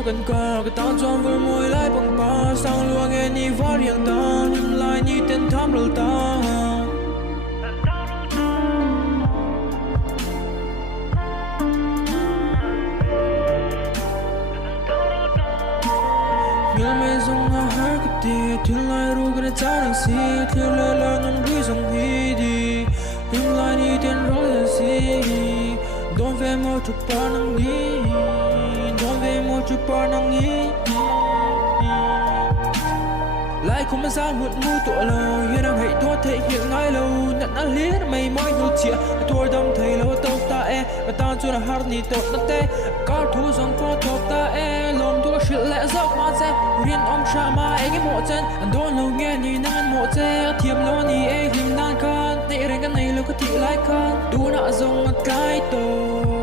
đâu cần cả cái tao tròn với môi lại bằng ba sang luôn nghe ni phát hiện ta nhưng lại ni tên tham đầu ta nhớ mê dùng hai cái gì thiên lại ru cái trái đang xì thiên lại là nằm đi dòng hi đi nhưng lại ni tên rõ là gì đón về một chút ba năng đi đón về một chút ba năng đi lại không biết sao muộn mùi tụa lâu như đang hãy thoát thể hiện ngay lâu nhận đã liết mày mỏi nụ chia tôi đâm thấy lâu tao ta và tao chưa là hát ni tốt đất tê có thu dòng qua tốt ta lom thua sự lẽ dốc mà xe riêng ông cha mà cái mộ chân đôi lâu nghe ni năng mộ xe thiệp lo ni hình nan can tệ rằng cái này lâu có thị lại can tu nợ dòng cái tôi